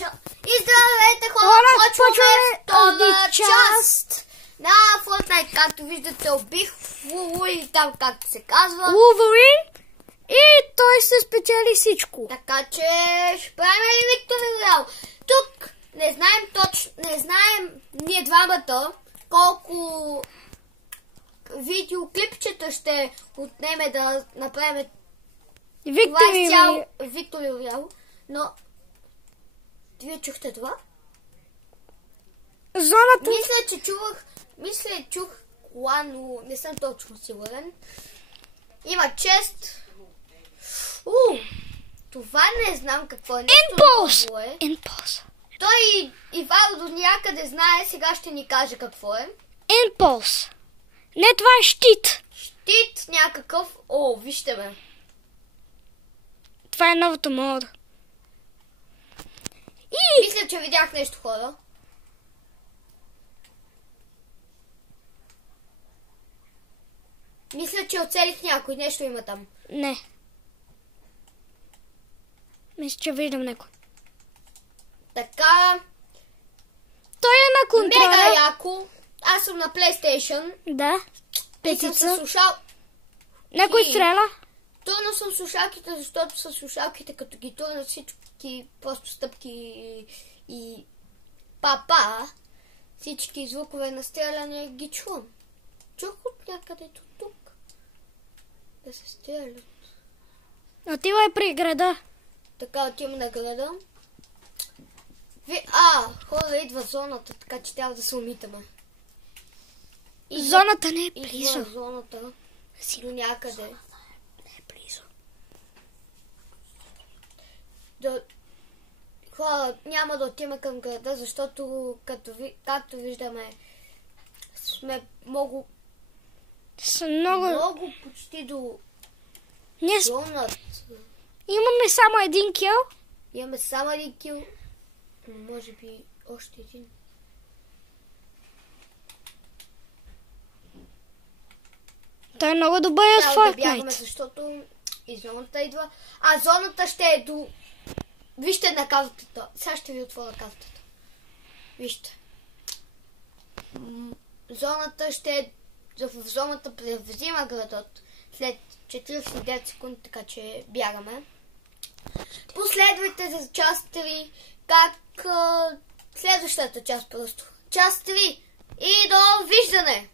И здравейте хора, почваме втора част на Fortnite. Както виждате, убих Wolverine, там както се казва. Wolverine и той се спечели всичко. Така че ще правим ли Victory Royale? Тук не знаем точно, не знаем ние двамата колко видеоклипчета ще отнеме да направим Victory Royale, но вие чухте това? Зоната... чух кола, но не съм точно сигурен. Има чест. Това не знам какво е. Impulse. Той Ивайло до някъде знае, сега ще ни каже какво е. Impulse. Не, това е щит. Щит някакъв. Вижте ме. Това е новата мода. Мисля, че видях нещо, хора. Мисля, че оцелих някой. Нещо има там. Не. Мисля, че виждам някой. Така. Той е на контрола. Мега яко. Аз съм на PlayStation. Да. И съм се слушал. Някой стреля. Турно съм слушалките, защото са слушалките, като ги турнат всички просто стъпки и папа. Всички звукове на стреляне ги чувам. Чух от някъде тук. Да се стрелят. Отивай при града. Така, отивам на града. Хора, идва зоната, така че трябва да се умитаме. Зоната не е близо. Идва зоната до някъде. Не е близо. Хора, няма да отиваме към града, защото както виждаме сме много почти до зоната. Имаме само един кил. Имаме само един кил. Може би още един. Той е много добър от Fortnite. Трябва да бягаме, защото и зоната идва. Зоната ще е до... Вижте на картата. Сега ще ви отворя картата. Вижте. Зоната ще е... В зоната превзима градът след 49 секунди, така че бягаме. Последвайте за част 3, как следващата част просто. Част 3 и довиждане!